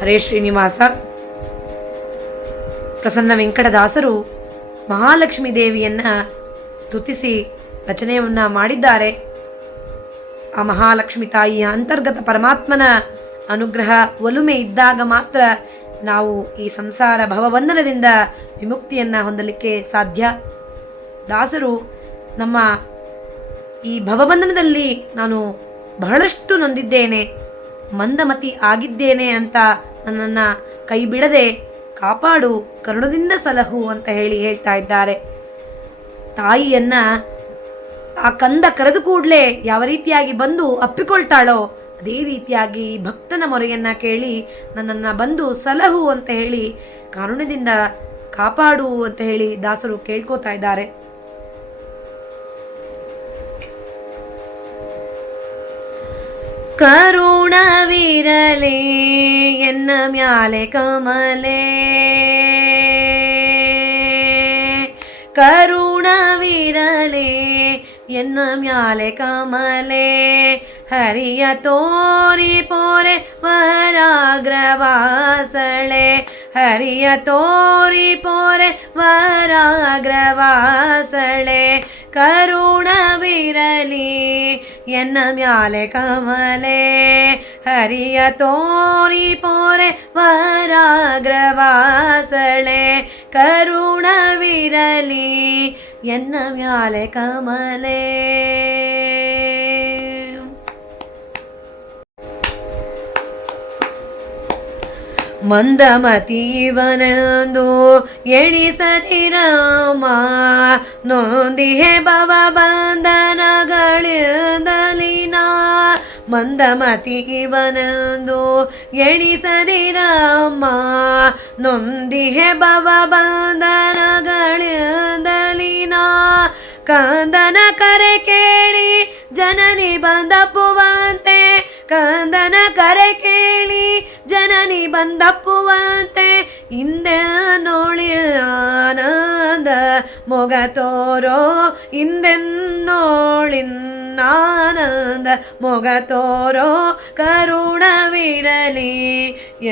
ಹರೇ ಶ್ರೀನಿವಾಸ. ಪ್ರಸನ್ನ ವೆಂಕಟದಾಸರು ಮಹಾಲಕ್ಷ್ಮೀ ದೇವಿಯನ್ನು ಸ್ತುತಿಸಿ ರಚನೆಯನ್ನು ಮಾಡಿದ್ದಾರೆ. ಆ ಮಹಾಲಕ್ಷ್ಮಿ ತಾಯಿಯ ಅಂತರ್ಗತ ಪರಮಾತ್ಮನ ಅನುಗ್ರಹ ಒಲುಮೆ ಇದ್ದಾಗ ಮಾತ್ರ ನಾವು ಈ ಸಂಸಾರ ಭವಬಂಧನದಿಂದ ವಿಮುಕ್ತಿಯನ್ನು ಹೊಂದಲಿಕ್ಕೆ ಸಾಧ್ಯ. ದಾಸರು ನಮ್ಮ ಈ ಭವಬಂಧನದಲ್ಲಿ ನಾನು ಬಹಳಷ್ಟು ನೊಂದಿದ್ದೇನೆ, ಮಂದಮತಿ ಆಗಿದ್ದೇನೆ ಅಂತ ನನ್ನನ್ನು ಕೈ ಬಿಡದೆ ಕಾಪಾಡು, ಕರುಣದಿಂದ ಸಲಹು ಅಂತ ಹೇಳ್ತಾ ಇದ್ದಾರೆ. ತಾಯಿಯನ್ನು ಆ ಕಂದ ಕರೆದು ಕೂಡಲೇ ಯಾವ ರೀತಿಯಾಗಿ ಬಂದು ಅಪ್ಪಿಕೊಳ್ತಾಳೋ ಅದೇ ರೀತಿಯಾಗಿ ಭಕ್ತನ ಮೊರೆಯನ್ನು ಕೇಳಿ ನನ್ನನ್ನು ಬಂದು ಸಲಹು ಅಂತ ಹೇಳಿ ಕಾರುಣ್ಯದಿಂದ ಕಾಪಾಡು ಅಂತ ಹೇಳಿ ದಾಸರು ಕೇಳ್ಕೋತಾ ಇದ್ದಾರೆ. ಕರುಣವಿರಲೇ ಎನ್ನ ಮ್ಯಾಲೆ ಕಮಲೆ, ಕರುಣವಿರಲೇ ಎನ್ನ ಮ್ಯಾಲೆ ಕಮಲೆ, ಹರಿಯ ತೋರಿ ಪೋರೆ ವರಾಗ್ರವಾಸಳೆ, ಹರಿಯ ತೋರಿ ಪೋರೆ ವರಾಗ್ರವಾಸಳೆ, ಕರುಣವಿರಲಿ ಎನ್ನ ಮ್ಯಾಲೆ ಕಮಲೆ, ಹರಿಯ ತೋರಿ ಪೋರೆ ವರಾಗ್ರವಾಸಳೆ, ಕರುಣವಿರಲಿ ಎನ್ನ ಮ್ಯಾಲೆ ಕಮಲೆ. ಮಂದಮತೀವನಂದು ಎಣಿಸದಿರಮ್ಮ, ನೊಂದಿಹೆ ಭವ ಬಂಧನಗಳಿಂದಲಿನ, ಮಂದಮತೀವನಂದು ಎಣಿಸದಿರಮ್ಮ, ನೊಂದಿಹೆ ಭವ ಬಂಧನಗಳಿಂದಲಿನ, ಕಂದನ ಕರೆ ಕೇಳಿ ಜನನಿ ಬಂದಪ್ಪುವಂತೆ, ಕಂದನ ಕರೆ ಕೇಳಿ ಜನನಿ ಬಂದಪ್ಪುವಂತೆ, ಹಿಂದೆ ನೋಳಿ ಆನಂದ ಮೊಗ ತೋರೋ, ಹಿಂದೆ ನೋಳಿನ್ನಾನಂದ ಮೊಗ ತೋರೋ, ಕರುಣವಿರಲಿ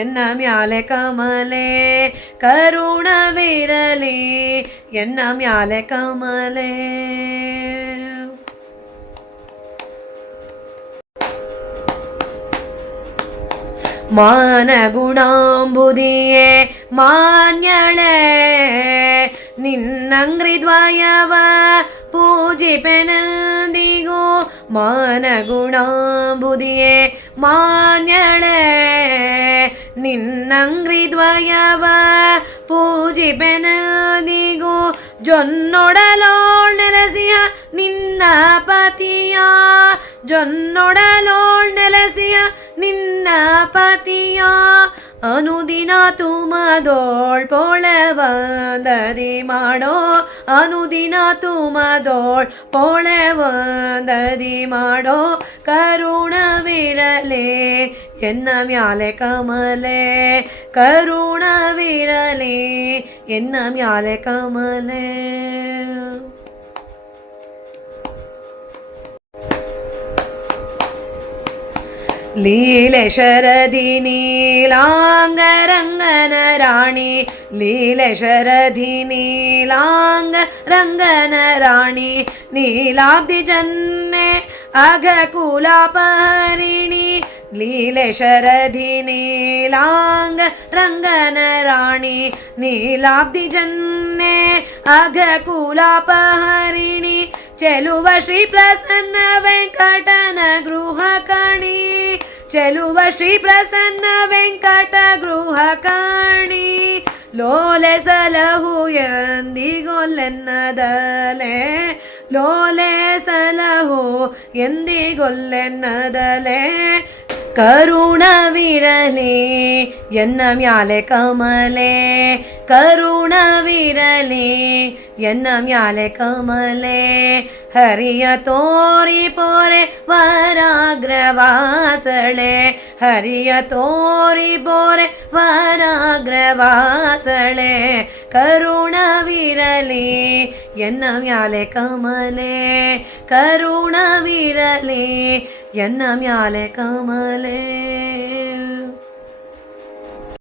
ಎನ್ನ ಮ್ಯಾಲೆ ಕಮಲೆ, ಕರುಣವಿರಲಿ ಎನ್ನ ಮ್ಯಾಲೆ ಕಮಲೆ. ಮಾನಗುಣಾಂಬುದಿಯೇ ಮಾನ್ಯಳೆ, ನಿನ್ನಂಗ್ರಿ ದ್ವಯವ ಪೂಜಿಪೆನಂದಿಗೂ, ಮಾನಗುಣಾಂಬುದಿಯೇ ಮಾನ್ಯಳೆ, ನಿನ್ನಂಗ್ರಿ ದ್ವಯವ ಪೂಜಿಪೆನಂದಿಗೂ, ಜೊನ್ನೊಡಲೋಳ್ ನೆಲೆಸಿಯ ನಿನ್ನ ಪತಿಯ, ಜೊನ್ನೊಡಲೋಳ್ ನೆಲೆಸಿಯ ನಿನ್ನ ಪತಿಯ, ಅನುದಿನ ತುಮದೋಳ್ ಪೊಳೆವಂದದಿ ಮಾಡೋ, ಅನುದಿನ ತುಮದೋಳ್ ಪೊಳೆವಂದದಿ ಮಾಡೋ, ಕರುಣವಿರಲೇ ಎನ್ನ ಮ್ಯಾಲೆ ಕಮಲೆ, ಕರುಣವಿರಲಿ ಎನ್ನ ಮ್ಯಾಲೆ ಕಮಲೆ. ಲೀಲೆ ಶರದಿ ನೀಲಾಂಗ ರಂಗನ ರಾಣಿ, ಲೀಲೆ ಶರದಿ ನೀಲಾಂಗ ರಂಗನ ರಾಣಿ, ನೀಲಾಬ್ಧಿ ಜನ್ನೆ ಅಘ ಕುಲಾಪಹರಿಣಿ, ಲೀಲೆ ಶರದಿ ನೀಲಾಂಗ ರಂಗನ ರಾಣಿ, ನೀಲಾಬ್ಧಿ ಜನ್ನೆ ಅಘ ಕುಲಾಪಹರಿಣಿ, ಚೆಲುವ ಶ್ರೀ ಪ್ರಸನ್ನ ವೆಂಕಟನ ಗೃಹ ಕಣಿ, ಚೆಲುವ ಶ್ರೀ ಪ್ರಸನ್ನ ವೆಂಕಟ ಗೃಹ ಕಣಿ, ಲೋಲೆ ಸಲಹು ಎಂದಿಗೊಲ್ಲೆನ್ನದಲೆ, ಲೋಲೆ ಸಲಹು ಎಂದಿಗೊಲ್ಲೆನ್ನದಲೆ, ಕರುಣವಿರಲಿ ಎನ್ನ ಮ್ಯಾಲೆ ಕಮಲೆ, ಕರುಣವಿರಲಿ ಎನ್ನ ಮ್ಯಾಲೆ ಕಮಲೆ, ಹರಿಯ ತೋರಿ ಪೋರೆ ವರಾಗ್ರವಾಸಳೆ, ಹರಿಯ ತೋರಿ ಪೋರೆ ವರಾಗ್ರವಾಸಳೆ, ಕರುಣವಿರಲಿ ಎನ್ನ ಮ್ಯಾಲೆ ಕಮಲೆ, ಕರುಣವಿರಲಿ ಎನ್ನ ಮ್ಯಾಲೆ ಕಮಲೆ.